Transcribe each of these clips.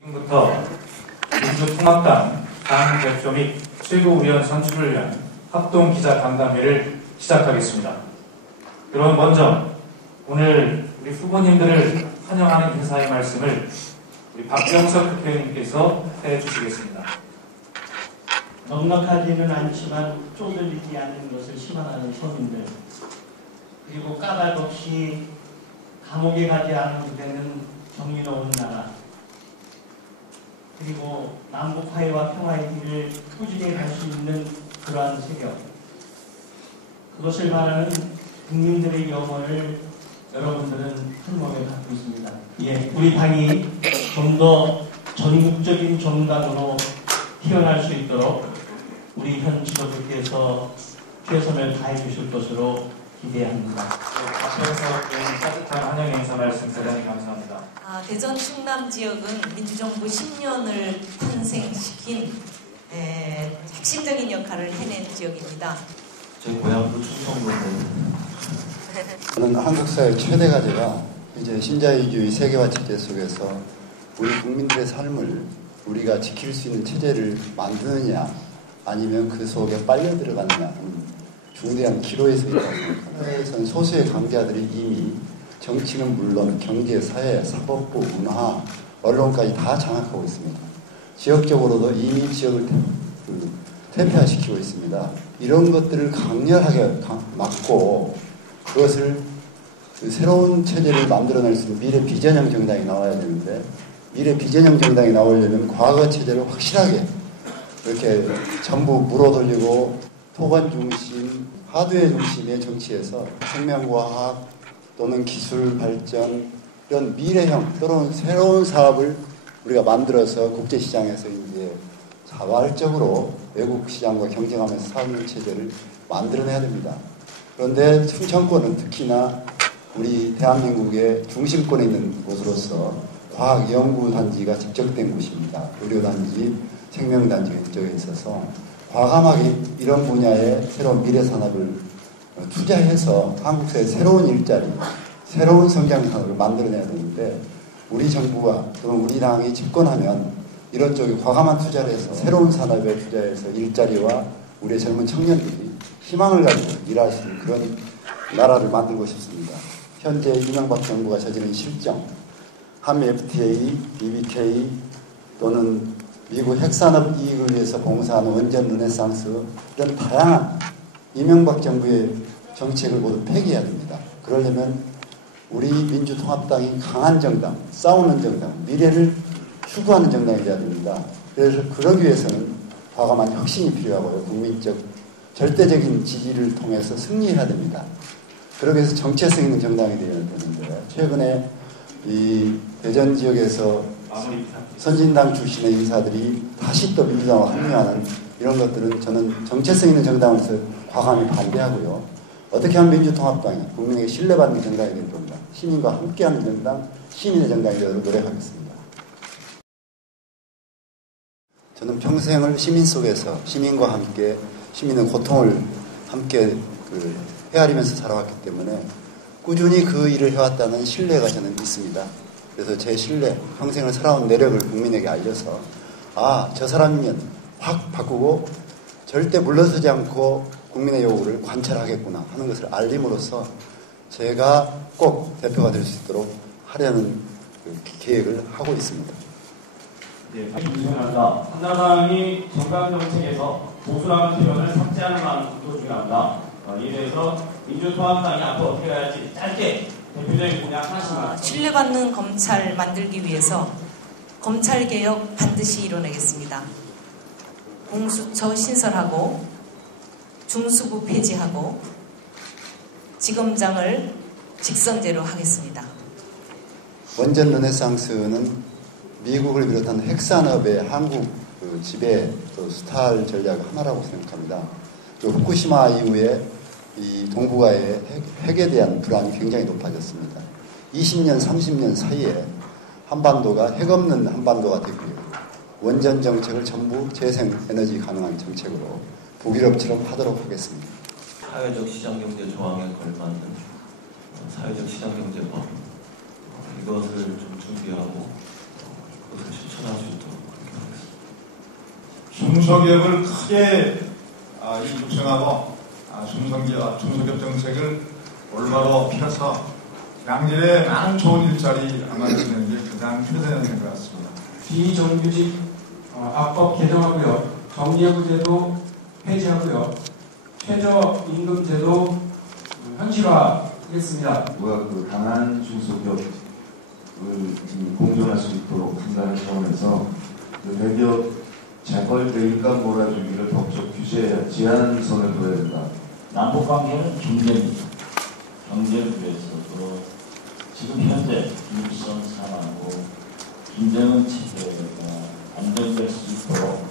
지금부터 민주통합당 당대표 및 최고위원 선출을 위한 합동기자간담회를 시작하겠습니다. 그럼 먼저 오늘 우리 후보님들을 환영하는 인사의 말씀을 우리 박병석 대표님께서 해주시겠습니다. 넉넉하지는 않지만 쪼들리지 않는 것을 희망하는 서민들, 그리고 까닭 없이 감옥에 가지 않아도 되는 정의로운 나라, 그리고 남북 화해와 평화의 길을 꾸준히 갈 수 있는 그러한 세력, 그것을 말하는 국민들의 영혼을 여러분들은 한 몸에 갖고 있습니다. 우리 당이 좀 더 전국적인 정당으로 태어날 수 있도록 우리 현 지도부께서 최선을 다해 주실 것으로 기대합니다. 박병석 따뜻한 환영 인사 말씀 대단히 감사합니다. 대전 충남 지역은 민주정부 10년을 탄생시킨 핵심적인 역할을 해낸 지역입니다. 저희 고향도 충청도인데. 저는 한국 사회 최대 과제가 이제 신자유주의 세계화 체제 속에서 우리 국민들의 삶을 우리가 지킬 수 있는 체제를 만드느냐 아니면 그 속에 빨려 들어가느냐 중대한 기로에 서 있다고 생각합니다. 사회에서는 소수의 강자들이 이미 정치는 물론 경제, 사회, 사법부, 문화, 언론까지 다 장악하고 있습니다. 지역적으로도 이미 지역을 퇴폐화시키고 있습니다. 이런 것들을 강렬하게 막고 그것을 새로운 체제를 만들어낼 수 있는 미래 비전형 정당이 나와야 되는데 미래 비전형 정당이 나오려면 과거 체제를 확실하게 이렇게 전부 물어돌리고 토건 중심, 하드웨어 중심의 정치에서 생명과학 또는 기술 발전 이런 미래형 또는 새로운 사업을 우리가 만들어서 국제시장에서 이제 자발적으로 외국 시장과 경쟁하면서 사는 체제를 만들어내야 됩니다. 그런데 충청권은 특히나 우리 대한민국의 중심권에 있는 곳으로서 과학연구단지가 집적된 곳입니다. 의료단지, 생명단지가 이쪽에 있어서 과감하게 이런 분야의 새로운 미래산업을 투자해서 한국사회의 새로운 일자리, 새로운 성장산업을 만들어내야 되는데 우리 정부가 또는 우리 당이 집권하면 이런 쪽에 과감한 투자를 해서 새로운 산업에 투자해서 일자리와 우리의 젊은 청년들이 희망을 가지고 일할 수 있는 그런 나라를 만들고 싶습니다. 현재 이명박 정부가 저지른 실정, 한미 FTA, BBK 또는 미국 핵산업 이익을 위해서 봉사하는 원전 르네상스 이런 다양한 이명박 정부의 정책을 모두 폐기해야 됩니다. 그러려면 우리 민주통합당이 강한 정당, 싸우는 정당, 미래를 추구하는 정당이 되어야 됩니다. 그래서 그러기 위해서는 과감한 혁신이 필요하고요. 국민적 절대적인 지지를 통해서 승리해야 됩니다. 그러기 위해서 정체성 있는 정당이 되어야 되는데 최근에 이 대전 지역에서 선진당 출신의 인사들이 다시 또 민주당으로 합류하는 이런 것들은 저는 정체성 있는 정당으로서 과감히 반대하고요. 어떻게 하면 민주통합당이 국민에게 신뢰받는 정당이 될 겁니다. 시민과 함께하는 정당, 시민의 정당이 되도록 노력하겠습니다. 저는 평생을 시민 속에서 시민과 함께 시민의 고통을 함께 헤아리면서 살아왔기 때문에 꾸준히 그 일을 해왔다는 신뢰가 저는 있습니다. 그래서 제 신뢰, 평생을 살아온 내력을 국민에게 알려서 저 사람이면 확 바꾸고 절대 물러서지 않고 국민의 요구를 관철하겠구나 하는 것을 알림으로써 제가 꼭 대표가 될 수 있도록 하려는 계획을 하고 있습니다. 죄송합니다. 한나라당이 정강정책에서 보수라는 표현을 삭제하는 것도 중요합니다. 이에 대해서 민주통합당이 앞으로 어떻게 해야 할지 짧게 대표적인 분야 하나씩만. 신뢰받는 검찰 만들기 위해서 검찰개혁 반드시 이뤄내겠습니다. 공수처 신설하고 중수부 폐지하고 지검장을 직선제로 하겠습니다. 원전 르네상스는 미국을 비롯한 핵산업의 한국 지배 또 수탈 전략 하나라고 생각합니다. 후쿠시마 이후에 이 동북아의 핵에 대한 불안이 굉장히 높아졌습니다. 20년, 30년 사이에 한반도가 핵 없는 한반도가 되고요. 원전 정책을 전부 재생에너지 가능한 정책으로 북유럽처럼 하도록 하겠습니다. 사회적 시장경제 조항에 걸맞는 사회적 시장경제법 이것을 좀 준비하고 그것을 실천할 중소기업을 크게 육성하고 중소기업 정책을 올바로 펴서 양질의 많은 좋은 일자리 만드는 게 가장 최선인 것 같습니다. 비정규직 합법 개정하고요. 정리해부제도 폐지하고요. 최저임금제도 현실화하겠습니다. 우리가 그 강한 중소기업을 공존할 수 있도록 한다는 차원에서 그 대기업 재벌 대인감 몰아주기를 법적 규제해야 제한선을 둬야 된다. 남북관계는 경제입니다. 경제를 위해서도 지금 현재 김일성 사망하고 김정은 체제가 안정될 수 있도록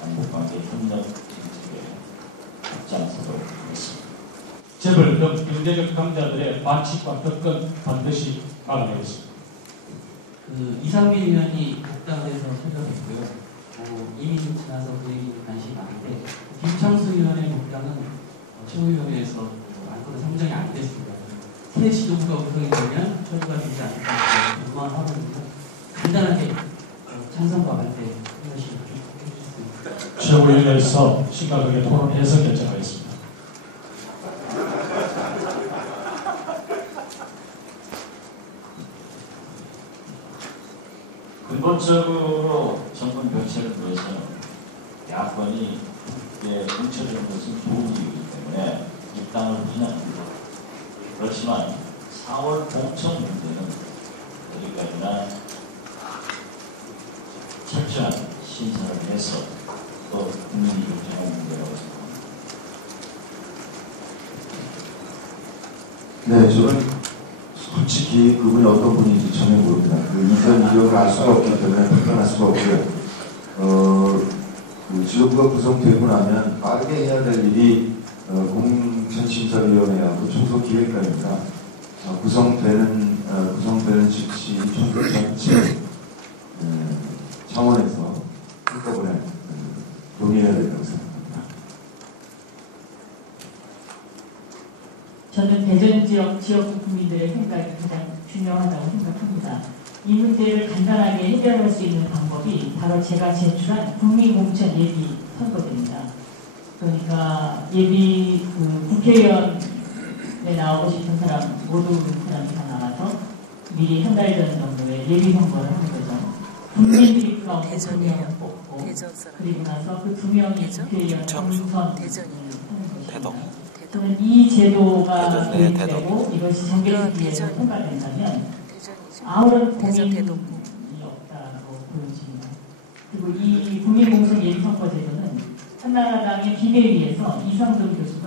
남북관계 협력 정책에 앞장서도록 하겠습니다. 재벌 등 경제적 강자들의 반칙과 접근 반드시 막아내겠습니다. 이상민 의원이 복당돼서 찾아뵙고요. 이미 지나서 그 얘기에 관심이 많은데 김창수 의원의 복당은 최고위원회에서 안건은 상정이 안 됐습니다. 새 지도부가 구성이 되면 처리가 되지 않을까 전망하거든요. 간단하게 찬성과 반대 한 번씩 해주셨습니다. 최고위원회에서 심각하게 토론해서 결정하겠습니다. 근본적으로 정권 교체를 위해서는 야권이 국회에 뭉쳐지는 것은 좋은 이유이기 때문에 입당을 환영합니다. 그렇지만 4월 공천 문제는 어디까지나 철저한 심사를 해서 또 국민이 결정한 문제라고 생각합니다. 네, 저는 솔직히 그분이 어떤 분인지 전혀 모릅니다. 그 이전 이력을 알 수가 없기 때문에 판단할 수가 없고요. 그 지도부가 구성되고 나면 빠르게 해야 될 일이 공천심사위원회하고 총선기획관입니다. 구성되는 즉시 총선 전체 차원에서 한꺼번에 논의해야 된다고 생각합니다. 저는 대전 지역 국민들의 생각이 가장 중요하다고 생각합니다. 이 문제를 간단하게 해결할 수 있는 방법이 바로 제가 제출한 국민공천 예비 선거제입니다. 그러니까 예비 국회의원에 나오고 싶은 사람 모두 사람이 다 나와서 미리 한 달 전 정도에 예비 선거를 하는 거죠. 국민들이 그 가운데 2명을 뽑고 그리고 나서 그 2명이 국회의원 당선을 하는 것입니다. 저는 이 제도가 도입되고 이것이 정계특위에서 통과된다면 아무런 고민이 없다고 보여집니다. 그리고 이 국민공천 예비선거제도는 한나라당의 비대위에서 이상돈 교수가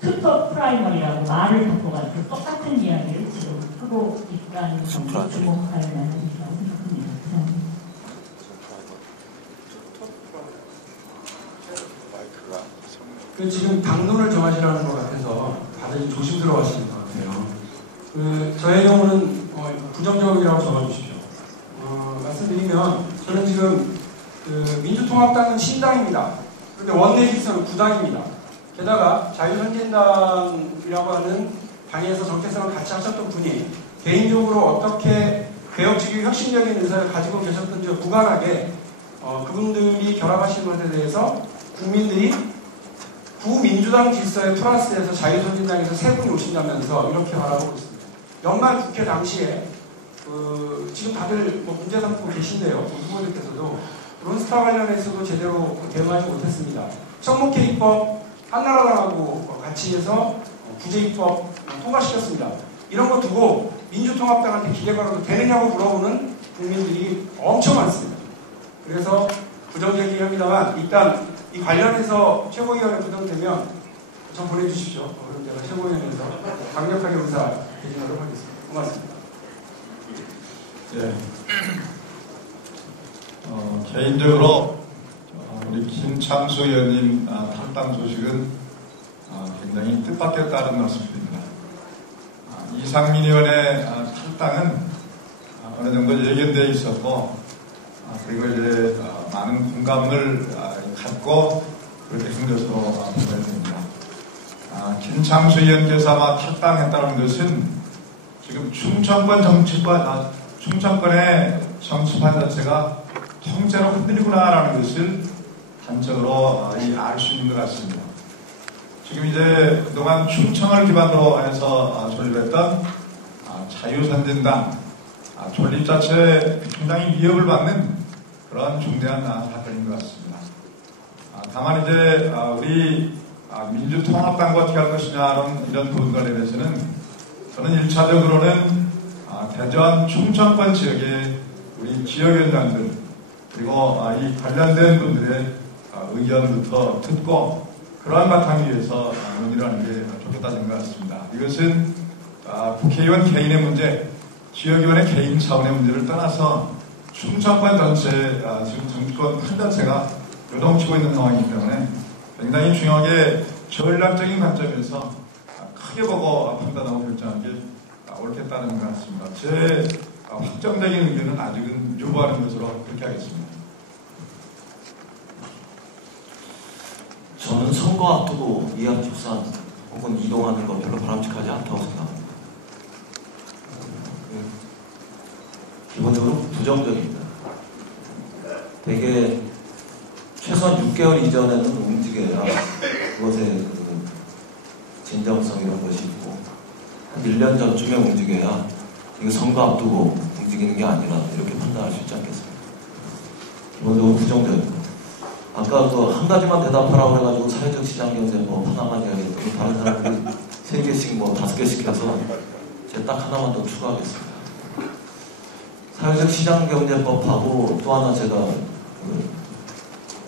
투톱 프라이머리라고 말을 바꿔가지고 똑같은 이야기를 지금 하고 있다는 점을 주목할 만한 일이라고 생각합니다. 지금 당론을 정하시라는 것 같아서 다들 조심스러워 하시는 것 같아요. 저의 경우는 부정적이라고 적어주십시오. 말씀드리면 저는 지금 민주통합당은 신당입니다. 그런데 원내집사는 구당입니다. 게다가 자유선진당이라고 하는 당에서 정체성을 같이 하셨던 분이 개인적으로 어떻게 개혁적이고 혁신적인 의사를 가지고 계셨던지 무관하게 그분들이 결합하신 것에 대해서 국민들이 구민주당 질서에 플러스해서 자유선진당에서 3분이 오신다면서 이렇게 바라보고 있습니다. 연말 국회 당시에 지금 다들 문제 삼고 계신데요. 후보들께서도 론스타 관련해서도 제대로 대응하지 못했습니다. 청목회 입법 한나라당하고 같이 해서 구제 입법 통과시켰습니다. 이런 거 두고 민주통합당한테 기대 걸어도 되느냐고 물어보는 국민들이 엄청 많습니다. 그래서 부정적이긴 합니다만 일단 이 관련해서 최고위원회 구성되면 저 보내주십시오. 그럼 제가 최고위원회에서 강력하게 의사 대신하도록 하겠습니다. 고맙습니다. 네. 개인적으로 우리 김창수 의원님 탈당 소식은 굉장히 뜻밖의 따른 말씀드립니다. 이상민 의원의 탈당은 어느 정도 예견되어 있었고 그리고 이제 많은 공감을 갖고 그렇게 생겨서 보아야 됩니다. 김창수 의원께서 아마 탈당했다는 것은 지금 충청권의 정치판 자체가 통째로 흔들리구나라는 것을 단적으로 알 수 있는 것 같습니다. 지금 이제 그동안 충청을 기반으로 해서 존립했던 자유선진당 존립 자체에 굉장히 위협을 받는 그런 중대한 사건인 것 같습니다. 다만 이제 우리 민주통합당과 어떻게 할 것이냐는 이런 부분에 대해서는 저는 1차적으로는 대전 충청권 지역의 우리 지역위원장들 그리고 이 관련된 분들의 의견부터 듣고 그러한 바탕 위에서 논의를 하는 게 좋겠다는 것 같습니다. 이것은 국회의원 개인의 문제, 지역위원회 개인 차원의 문제를 떠나서 충청권 전체, 지금 정치권 한 자체가 요동치고 있는 상황이기 때문에 굉장히 중요하게 전략적인 관점에서 크게 보고 판단하고 결정하는 게 옳겠다는 것 같습니다. 제 확정적인 의견은 아직은 유보하는 것으로 그렇게 하겠습니다. 저는 선거 앞두고 이합 집산 혹은 이동하는 거 별로 바람직하지 않다고 생각합니다. 기본적으로 부정적입니다. 되게 최소한 6개월 이전에는 움직여야 그것의 진정성 이런 것이 있고 한 1년 전쯤에 움직여야 이거 선거 앞두고 움직이는 게 아니라 이렇게 판단할 수 있지 않겠습니까? 기본적으로 부정적입니다. 아까 그 한 가지만 대답하라고 해가지고 사회적 시장 경제법 하나만 이야기했더니 다른 사람들이 3개씩 5개씩 해서 제가 딱 하나만 더 추가하겠습니다. 사회적 시장 경제법하고 또 하나 제가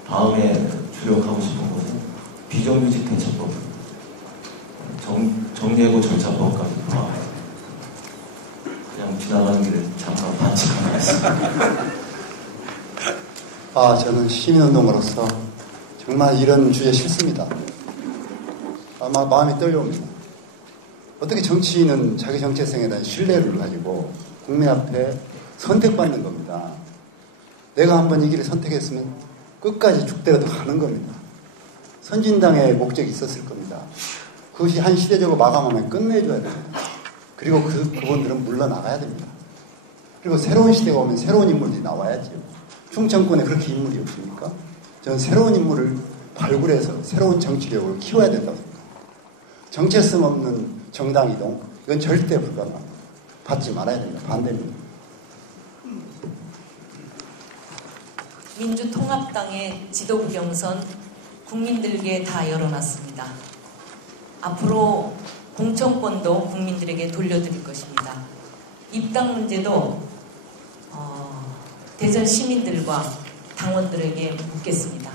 다음에 주력하고 싶은 것은 비정규직 대처법입니다. 정리해고 절차법까지 포함해서 그냥 지나가는 길에 잠깐 반칙하겠습니다. 저는 시민운동가로서 정말 이런 주제 싫습니다. 아마 마음이 떨려옵니다. 어떻게 정치인은 자기 정체성에 대한 신뢰를 가지고 국민 앞에 선택받는 겁니다. 내가 한번 이 길을 선택했으면 끝까지 죽더라도 가는 겁니다. 선진당의 목적이 있었을 겁니다. 그것이 한 시대적으로 마감하면 끝내줘야 됩니다. 그리고 그분들은 물러나가야 됩니다. 그리고 새로운 시대가 오면 새로운 인물들이 나와야죠. 충청권에 그렇게 인물이 없습니까? 저는 새로운 인물을 발굴해서 새로운 정치력을 키워야 된다고 생각합니다. 정체성 없는 정당 이동, 이건 절대 불가능합니다. 받지 말아야 됩니다. 반대입니다. 민주통합당의 지도부 경선 국민들에게 다 열어놨습니다. 앞으로 공천권도 국민들에게 돌려드릴 것입니다. 입당 문제도 대전 시민들과 당원들에게 묻겠습니다.